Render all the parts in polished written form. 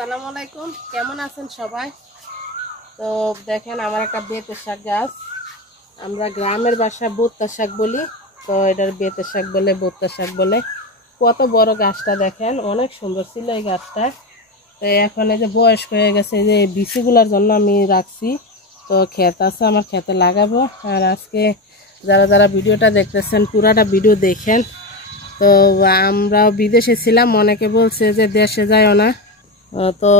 আসসালামু আলাইকুম, কেমন আছেন সবাই? তো দেখেন আমার একটা বেতের শাক গাছ, আমরা গ্রামের ভাষায় বোত্তা শাক বলি, তো এটার বেতের শাক বলে, বোত্তা শাক বলে। কত বড় গাছটা দেখেন, অনেক সুন্দর ছিল এই গাছটা। তো এখন এই যে বয়স্ক হয়ে গেছে, এই যে বিচিগুলোর জন্য আমি রাখছি। তো ক্ষেত আছে, আমার ক্ষেতে লাগাবো। আর আজকে যারা যারা ভিডিওটা দেখতেছেন পুরাটা ভিডিও দেখেন। তো আমরাও বিদেশে ছিলাম, অনেকে বলছে যে দেশে যাইও না, তো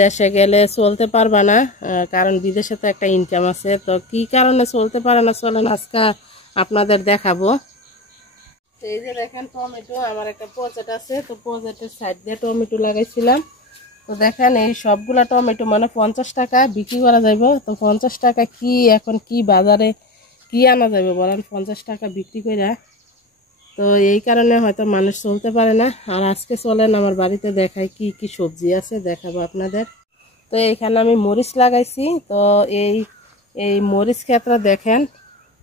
দেশে গেলে চলতে পারবা না, কারণ বিদেশে তো একটা ইনকাম আছে। তো কি কারণে চলতে পারে না চলেন আজকে আপনাদের দেখাবো। তো এই যে দেখেন টমেটো, আমার একটা প্রজেক্ট আছে, তো প্রজেক্টের সাইড দিয়ে টমেটো লাগাইছিলাম। তো দেখেন এই সবগুলা টমেটো মানে 50 টাকা বিক্রি করা যাবে। তো 50 টাকা কি এখন কি বাজারে কি আনা যাবে বলেন, 50 টাকা বিক্রি করে। তো এই কারণে হয়তো মানুষ চলতে পারে না। আর আজকে চলেন আমার বাড়িতে দেখাই কি কি সবজি আছে, দেখাবো আপনাদের। তো এইখানে আমি মরিচ লাগাইছি। তো এই এই মরিচ ক্ষেতটা দেখেন,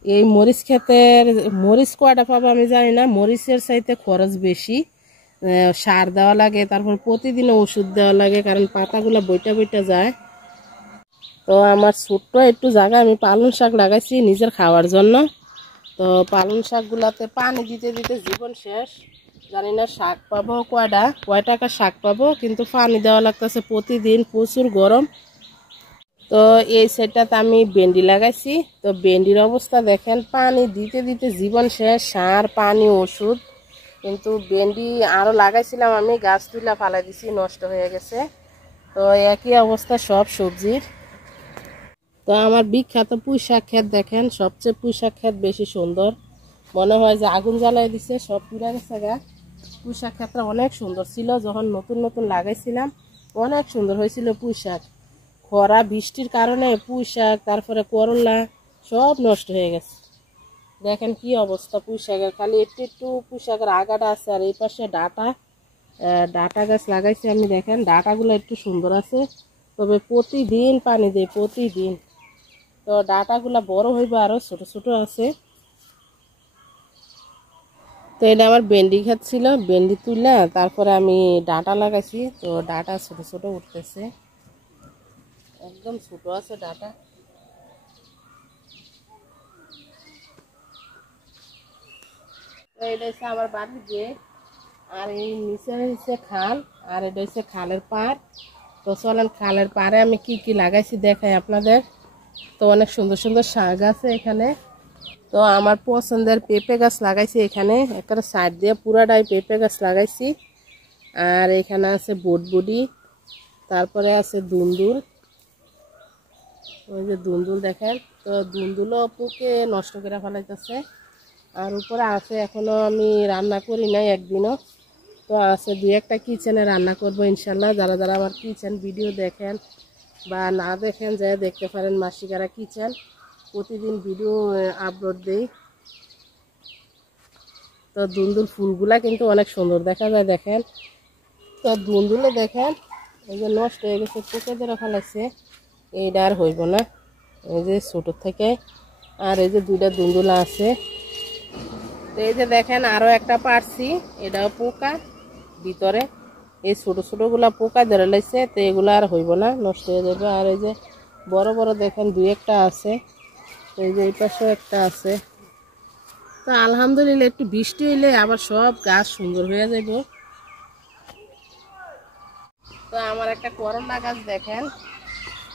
এই মরিচ ক্ষেতের মরিচ কয়টা পাবো আমি জানি না, মরিচের চাইতে খরচ বেশি। সার দেওয়া লাগে, তারপর প্রতিদিন ওষুধ দেওয়া লাগে, কারণ পাতাগুলো বইটা বইটা যায়। তো আমার ছোট্ট একটু জায়গা আমি পালং শাক লাগাইছি নিজের খাওয়ার জন্য। তো পালং শাকগুলাতে পানি দিতে দিতে জীবন শেষ, জানি না শাক পাবো কয় টাকা শাক পাবো, কিন্তু পানি দেওয়া লাগতেছে প্রতিদিন, প্রচুর গরম। তো এই সাইডটাতে আমি ভেন্ডি লাগাইছি। তো ভেন্ডির অবস্থা দেখেন, পানি দিতে দিতে জীবন শেষ, সার পানি ওষুধ। কিন্তু ভেন্ডি আরও লাগাইছিলাম আমি, গাছ তুলে ফালাই দিছি, নষ্ট হয়ে গেছে। তো একই অবস্থা সব সবজির। তো আমার বিখ্যাত পুঁই শাক ক্ষেত দেখেন, সবচেয়ে পুঁই শাক ক্ষেত বেশি সুন্দর, মনে হয় যে আগুন জ্বালাই দিছে, সব পুড়ে গেছে গা। পুঁই শাক ক্ষেতটা অনেক সুন্দর ছিল, যখন নতুন নতুন লাগাইছিলাম অনেক সুন্দর হয়েছিল পুঁই শাক। খরা বৃষ্টির কারণে পুঁই শাক তারপরে করলা সব নষ্ট হয়ে গেছে। দেখেন কি অবস্থা পুঁই শাকের, খালি একটু একটু পুঁই শাকের আগাটা আছে। আর এই পাশে ডাটা গাছ লাগাইছি আমি, দেখেন ডাটাগুলো একটু সুন্দর আছে, তবে প্রতিদিন পানি দেয় প্রতিদিন। তো ডাটাগুলা বড় হইবে, আরো ছোট ছোট আছে। তো এটা আমার ভেন্ডি ক্ষেত ছিল, ভেন্ডি তুললা তারপরে আমি ডাটা লাগাইছি। তো ডাটা ছোট ছোট উঠতেছে, একদম ছোট আছে ডাটা। তো এটা হচ্ছে আমার বাড়ির গেট, আর এই নিচে হচ্ছে খাল, আর এটা হচ্ছে খালের পাড়। তো চলেন খালের পাড়ে আমি কি কি লাগাইছি দেখাই আপনাদের। তো অনেক সুন্দর সুন্দর শাক আছে এখানে। তো আমার পছন্দের পেঁপে গাছ লাগাইছি এখানে, একটা সাইড দিয়ে পুরাটাই পেঁপে গাছ লাগাইছি। আর এখানে আছে বটবুডি, তারপরে আছে দুন্দুল, ওই যে দুন্দুল দেখেন। তো দুন্দুলও পোকে নষ্ট করে ফেলাইতেছে। আর উপরে আছে, এখনো আমি রান্না করি নাই একদিনও। তো আছে দুই একটা কিচেনে রান্না করব ইনশাল্লাহ। যারা যারা আমার কিচেন ভিডিও দেখেন বা না দেখেন যায় দেখতে পারেন, মাসিকারা কিচেন প্রতিদিন ভিডিও আপলোড দেই। তো দুন্দুল ফুলগুলা কিন্তু অনেক সুন্দর দেখা যায় দেখেন। তো দুন্দুলে দেখেন এই যে নষ্ট হয়ে গেছে, পোকে ধরে ফেলাইছে, এইটা আর হইব না, এই যে ছোটো থেকে। আর এই যে দুইটা দুন্দুলা আছে। তো এই যে দেখেন আরও একটা পারছি, এটাও পোকা ভিতরে, এই ছোটো ছোটোগুলা পোকা ধরে লাইছে। তো এগুলো আর হইব না, নষ্ট হয়ে যাবে। আর এই যে বড় বড় দেখেন দুই একটা আছে, এই যে এই পাশেও একটা আছে। তো আলহামদুলিল্লাহ একটু বৃষ্টি হইলে আবার সব গাছ সুন্দর হয়ে যাব। তো আমার একটা করলা গাছ দেখেন,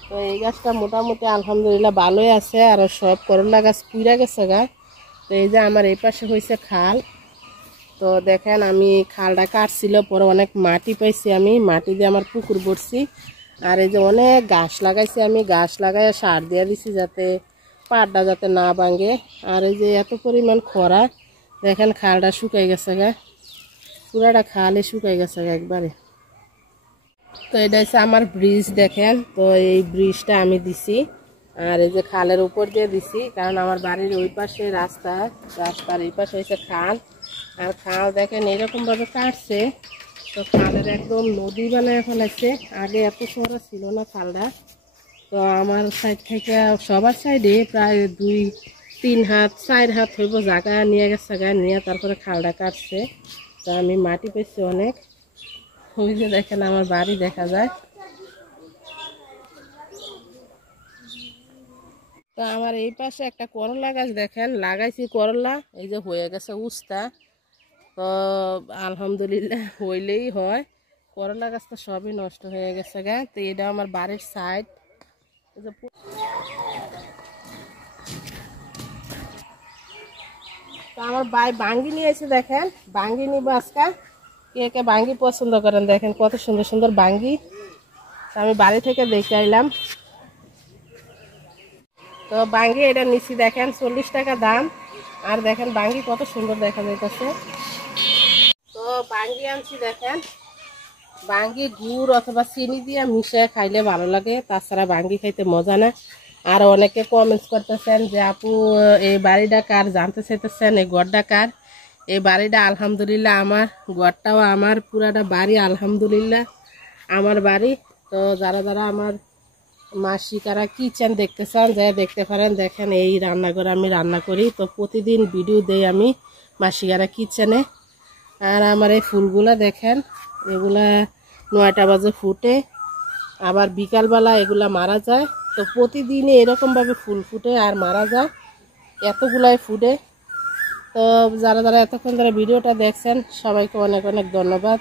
তো এই গাছটা মোটামুটি আলহামদুলিল্লাহ ভালোই আছে। আর সব করলা গাছ পুড়ে গেছে গা। তো এই যে আমার এই পাশে হয়েছে খাল। তো দেখেন আমি খালটা কাটছিল, পরে অনেক মাটি পাইছি, আমি মাটি দিয়ে আমার পুকুর ভরছি। আর এই যে অনেক গাছ লাগাইছি আমি, গাছ লাগাই সার দিয়ে দিছি যাতে পাড়টা যাতে না ভাঙে। আর এই যে এত পরিমাণ খরা, দেখেন খালটা শুকাই গেছে গা, পুরাটা খালে শুকাই গেছে গা একবারে। তো এটা হচ্ছে আমার ব্রিজ দেখেন। তো এই ব্রিজটা আমি দিছি, আর এই যে খালের উপর দিয়ে দিছি, কারণ আমার বাড়ির ওই পাশে রাস্তা, রাস্তার এই পাশে হচ্ছে খাল। আর খাল দেখেন এরকমভাবে কাটছে, তো খালের একদম নদী বানায় ফেলাইছে। আগে এত চড়া ছিল না খালটা। তো আমার সাইড থেকে সবার সাইডে প্রায় 2-3 হাত 4 হাত হইব জায়গা নিয়ে গেছে, জায়গা নিয়ে তারপরে খালটা কাটছে। তো আমি মাটি পেয়েছি অনেক। ওই যে দেখেন আমার বাড়ি দেখা যায়। তো আমার এই পাশে একটা করলা গাছ দেখেন লাগাইছি, করলা এই যে হয়ে গেছে উস্তা। তো আলহামদুলিল্লাহ হইলেই হয়, করলা গাছ তো সবই নষ্ট হয়ে গেছে গা। তো এটা আমার বাড়ির সাইড। তো আমার ভাই বাঙ্গি নিয়ে এসে দেখেন, বাঙ্গি নিব আজকে। কে কে বাঙ্গি পছন্দ করেন দেখেন কত সুন্দর সুন্দর বাঙ্গি। আমি বাড়ি থেকে দেখে আইলাম। তো বাঙ্গি এটা নিচ্ছি দেখেন 40 টাকা দাম। আর দেখেন বাঙ্গি কত সুন্দর দেখা যাইতেছে। তো বাঙ্গি আনছি দেখেন, বাঙ্গি গুড় অথবা চিনি দিয়ে মিশিয়ে খাইলে ভালো লাগে, তাছাড়া বাঙ্গি খাইতে মজা না। আর অনেকে কমেন্টস করতেছেন যে আপু এই বাড়িটা কার, জানতে চাইতেছেন এই গড়টা কার। এই বাড়িটা আলহামদুলিল্লাহ আমার, গড়টাও আমার, পুরাটা বাড়ি আলহামদুলিল্লাহ আমার বাড়ি। তো যারা যারা আমার মাসিকারা কিচেন দেখতে চান যা দেখতে পারেন। দেখেন এই রান্নাঘরে আমি রান্না করি, তো প্রতিদিন ভিডিও দেই আমি মাসিকারা কিচেনে। আর আমার এই ফুলগুলা দেখেন, এগুলা 9টা বাজে ফুটে, আবার বিকালবেলা এগুলা মারা যায়। তো প্রতিদিনই এরকমভাবে ফুল ফুটে আর মারা যায়, এতগুলাই ফুটে। তো যারা যারা এতক্ষণ ধরে ভিডিওটা দেখছেন সবাইকে অনেক অনেক ধন্যবাদ।